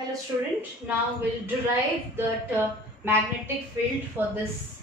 Hello student, now we'll derive that magnetic field for this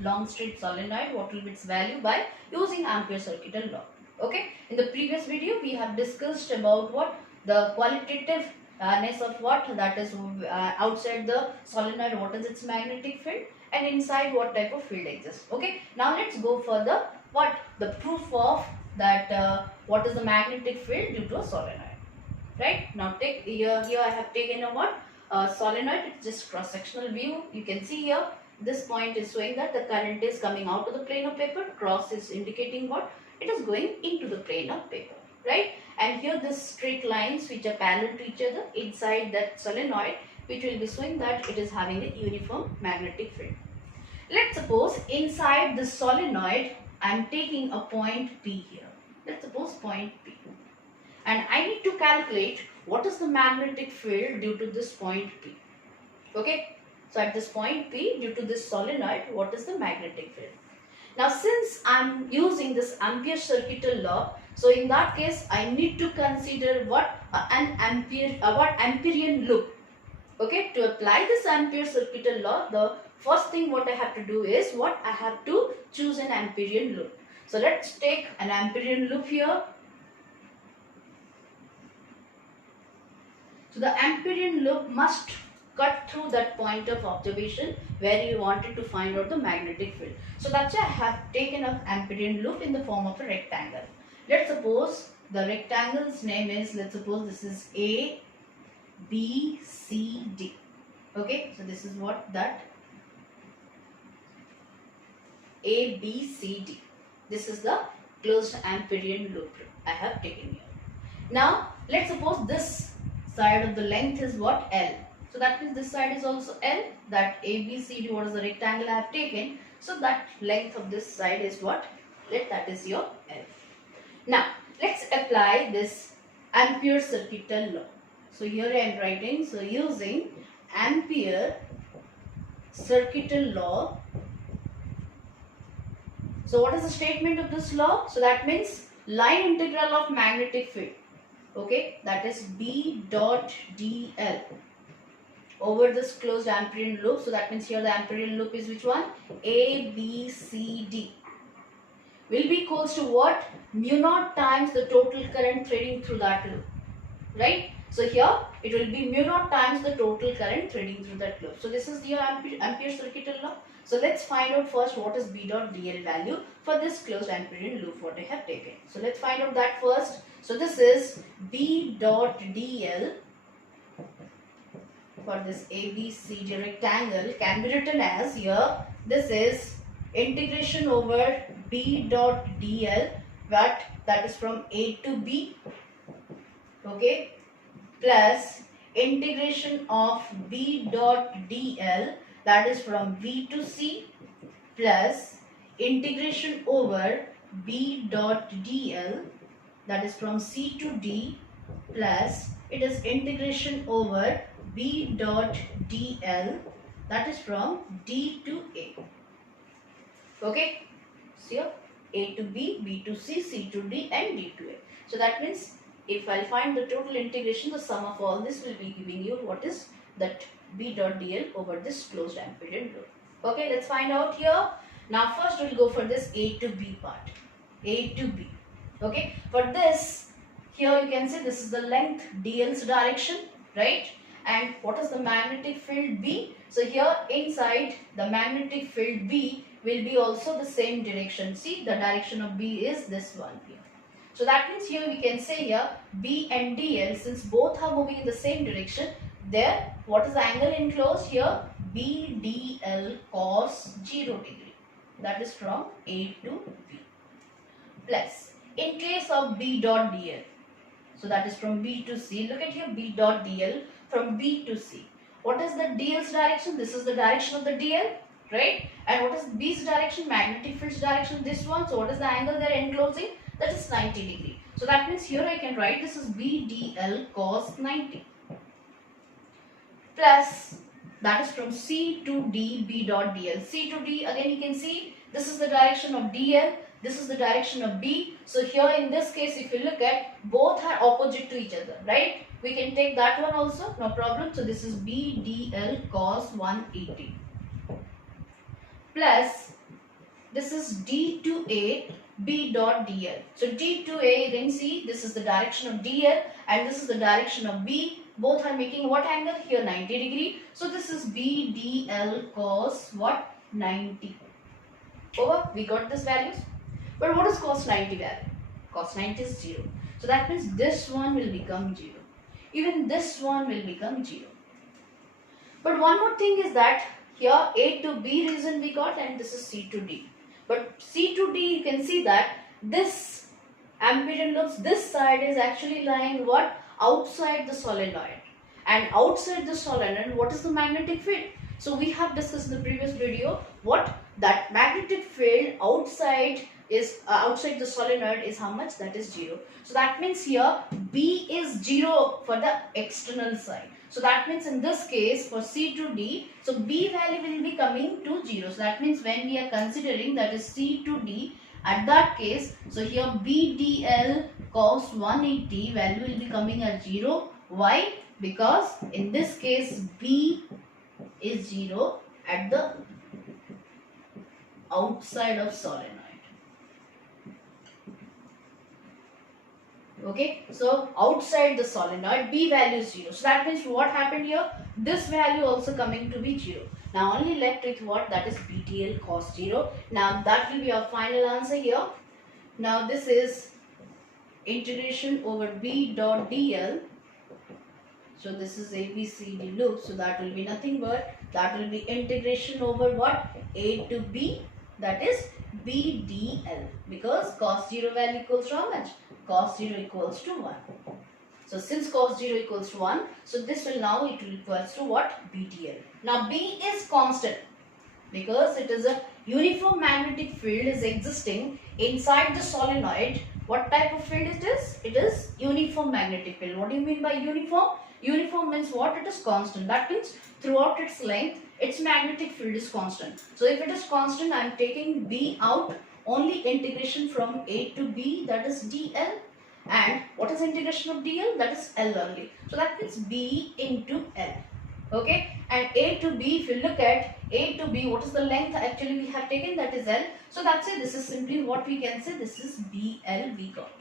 long straight solenoid, what will be its value by using Ampere Circuital law. Okay, in the previous video we have discussed about the qualitativeness of that is outside the solenoid, what is its magnetic field, and inside what type of field exists. Okay, now let's go for the proof of that what is the magnetic field due to a solenoid. Right, now take here I have taken a solenoid. It's just cross sectional view. You can see here this point is showing that the current is coming out of the plane of paper. Cross is indicating what it is going into the plane of paper, right? And here this straight lines which are parallel to each other inside that solenoid, which will be showing that it is having a uniform magnetic field. Let's suppose inside the solenoid I am taking a point P here. Let's suppose point P, and I need to calculate what is the magnetic field due to this point P. Okay, so at this point P, due to this solenoid, what is the magnetic field? Now since I am using this Ampere Circuital law, so in that case I need to consider an Amperian loop. Okay, to apply this Ampere Circuital law, the first thing what I have to do is I have to choose an Amperian loop. So let's take an Amperian loop here. So the Amperian loop must cut through that point of observation where you wanted to find out the magnetic field. So that's why I have taken an Amperian loop in the form of a rectangle. Let's suppose the rectangle's name is, let's suppose this is A, B, C, D. Okay, so this is what that A, B, C, D. This is the closed Amperian loop I have taken here. Now let's suppose this side of the length is what? L. So that means this side is also L. That A, B, C, D, what is the rectangle I have taken. So that length of this side is what? That is your L. Now let's apply this Ampere Circuital law. So here I am writing, so using Ampere Circuital law. So what is the statement of this law? So that means line integral of magnetic field. Okay, that is B dot dl over this closed Amperian loop. So that means here the Amperian loop is which one? A, B, C, D will be equals to what? Mu naught times the total current threading through that loop, right? So here it will be mu naught times the total current threading through that loop. So this is your Ampere Circuital law. So let's find out first what is B dot dl value for this closed Amperian loop what I have taken. So let's find out that first. So this is B dot dl for this ABCD rectangle can be written as here, this is integration over B dot dl, that is from A to B, okay, plus integration of B dot dl, that is from B to C, plus integration over B dot dl, that is from C to D, plus it is integration over B dot dl, that is from D to A. Okay, so here A to B, B to C, C to D and D to A. So that means if I find the total integration, the sum of all this will be giving you what is that B dot dl over this closed Amperian loop. Okay, let's find out here. Now first we will go for this A to B part. A to B. Okay, for this here you can see this is the length dl's direction, right? And what is the magnetic field B? So here inside the magnetic field B will be also the same direction. See, the direction of B is this one here. So that means here we can say here B and dl, since both are moving in the same direction, there what is the angle enclosed here? B dl cos 0 degree, that is from A to B, plus in case of B dot dl, so that is from B to C. Look at here, B dot dl from B to C. What is the dl's direction? This is the direction of the dl, right? And what is B's direction? Magnetic field's direction, this one. So what is the angle they are enclosing? That is 90 degree. So that means here I can write this is B dl cos 90, plus that is from C to D, B dot dl. C to D, again you can see this is the direction of dl. this is the direction of B. So here in this case, if you look at, both are opposite to each other, right? We can take that one also, no problem. So this is BDL cos 180 plus this is D to A B dot DL. So D to A, you can see this is the direction of DL and this is the direction of B. Both are making what angle? Here 90 degree. So this is BDL cos what? 90. Over, we got this values. But what is cos 90 value? Cos 90 is 0. So that means this one will become 0. Even this one will become 0. But one more thing is that here A to B region we got and this is C to D. But C to D, you can see that this Ampere loops, this side is actually lying what? Outside the solenoid. And outside the solenoid, what is the magnetic field? So we have discussed in the previous video what that magnetic field outside is outside the solenoid is how much? That is 0. So that means here B is 0 for the external side. So that means in this case for C to D, so B value will be coming to 0. So that means when we are considering that is C to D, at that case, so here BDL cos 180 value will be coming at 0. Why? Because in this case B is 0 at the outside of solenoid. Okay, so outside the solenoid B value is 0. So that means what happened here? This value also coming to be 0. Now only left with what? That is BDL cos 0. Now that will be our final answer here. Now this is integration over B dot DL. So this is ABCD loop. So that will be nothing but that will be integration over what? A to B, that is BDL, because cos 0 value equals to how much? Cos 0 equals to 1. So since cos 0 equals to 1, so this will now it will equals to what? BDL. Now B is constant because it is a uniform magnetic field is existing inside the solenoid. What type of field it is? It is uniform magnetic field. What do you mean by uniform? Uniform means what? It is constant. That means throughout its length, its magnetic field is constant. So if it is constant, I am taking B out. Only integration from A to B, that is DL. And what is integration of DL? That is L only. So that means B into L. Okay. And A to B, if you look at A to B, what is the length actually we have taken? That is L. So that's it. This is simply what we can say. This is BL we got.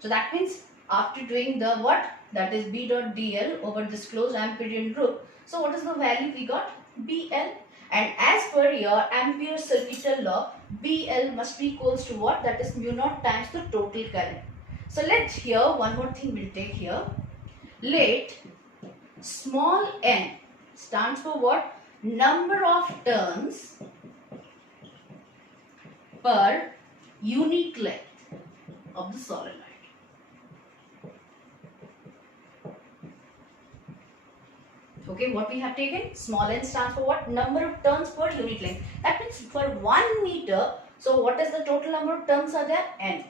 So that means after doing the what? That is B dot DL over this closed Amperian group. So what is the value we got? BL. And as per your Ampere Circuital law, BL must be equals to what? That is mu naught times the total current. So let here, one more thing we'll take here. Let small n stands for what? Number of turns per unit length of the solenoid. Okay, what we have taken? Small n stands for what? Number of turns per unit length. That means for 1 meter, so what is the total number of turns are there? N.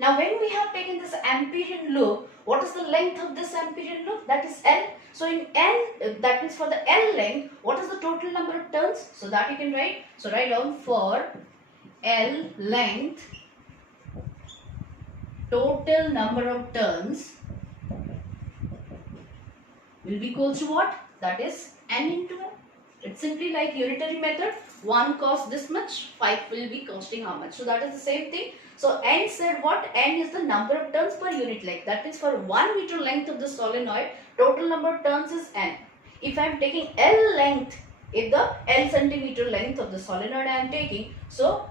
Now when we have taken this Amperian loop, what is the length of this Amperian loop? That is L. So in N, that means for the L length, what is the total number of turns? So that you can write. So write down for L length, total number of turns will be equal to what? That is N into N. It's simply like unitary method. 1 costs this much, 5 will be costing how much. So that is the same thing. So N said what? N is the number of turns per unit length. That means for 1 meter length of the solenoid, total number of turns is N. If I am taking L length, if the L centimeter length of the solenoid I am taking, so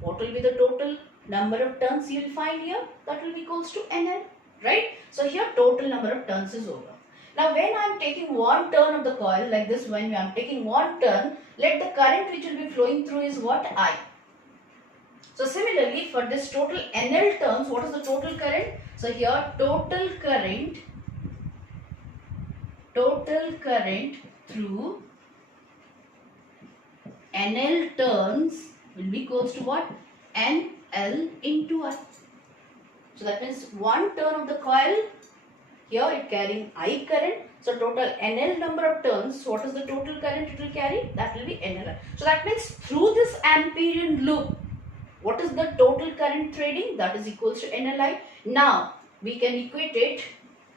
what will be the total number of turns you will find here? That will be equals to NN, right? So here total number of turns is over. Now when I am taking one turn of the coil like this, when I am taking one turn, let the current which will be flowing through is what? I. So similarly for this total NL turns, what is the total current? So here total current through NL turns will be equals to what? NL into I. So that means one turn of the coil, here it carrying I current. So total NL number of turns, what is the total current it will carry? That will be NL. So that means through this Amperian loop, What is the total current threading? That is equals to NLI. Now we can equate it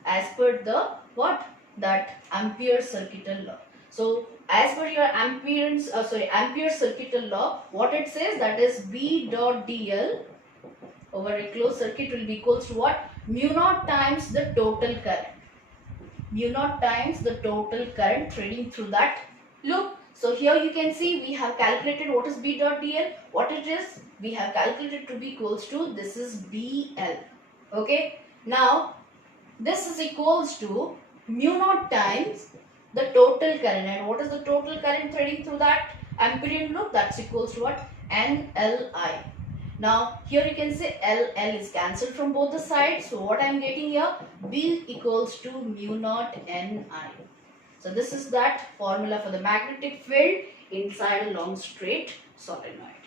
as per the what? That Ampere Circuital law. So as per your Ampere Circuital law, what it says, that is B dot dl over a closed circuit will be equals to what? Mu naught times the total current. Mu naught times the total current threading through that loop. So here you can see we have calculated what is B dot dl. What it is? We have calculated to be equals to, this is BL. Okay. Now this is equals to mu naught times the total current. And what is the total current threading through that Amperian loop? That's equals to what? NLI. Now here you can say L is cancelled from both the sides. So what I am getting here? B equals to mu naught Ni. So this is that formula for the magnetic field inside a long straight solenoid.